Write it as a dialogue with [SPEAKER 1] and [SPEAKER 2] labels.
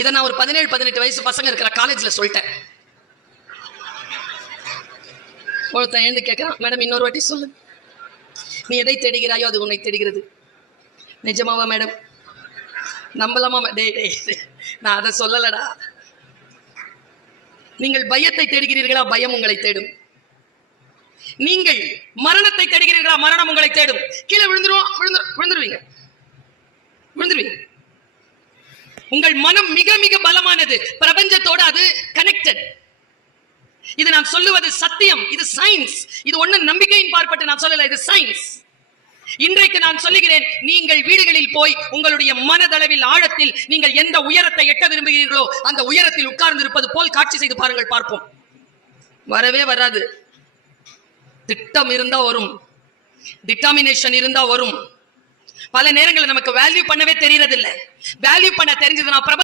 [SPEAKER 1] இதை நான் ஒரு பதினேழு பதினெட்டு வயசு பசங்க இருக்கிற காலேஜ்ல சொல்லிட்டேன். ஒருத்தன் எழுந்து கேட்குறான் மேடம் இன்னொரு வாட்டி சொல்லு. நீ எதை தேடுகிறாயோ அது உன்னை தேடுகிறது. நிஜமாவா மேடம்? நம்பலாமா டே டே நான் அதை சொல்லலடா. நீங்கள் பயத்தை தேடுகிறீர்களா? பயம் உங்களை தேடும். நீங்கள் மரணத்தை தேடுகிறீர்களா? மரணம் உங்களை தேடும். கீழே விழுந்துருவோம் விழுந்து விழுந்துருவீங்க. விழுந்துருவீங்க. உங்கள் மனம் மிக மிக பலமானது. பிரபஞ்சத்தோடு அது கனெக்டட் இது நான் சொல்லுவது சத்தியம். இது சயின்ஸ் இது ஒண்ணு நம்பிக்கையின் பார்ப்பட்டு நான் சொல்லல இது சயின்ஸ் இன்றைக்கு நான் சொல்லுகிறேன் நீங்கள் வீடுகளில் போய் உங்களுடைய மனதளவில் ஆழத்தில் நீங்கள் எந்த உயரத்தை எட்ட விரும்புகிறீர்களோ அந்த உயரத்தில் உட்கார்ந்து இருப்பது போல் காட்சி செய்து பாருங்கள் பார்ப்போம். வரவே வராது. திட்டம் இருந்தா வரும். டிட்டர்மினேஷன் இருந்தா வரும். பல நேரங்களில் நமக்கு வேல்யூ பண்ணவே தெரியறதில்லை. வேல்யூ பண்ண தெரிஞ்சது நான்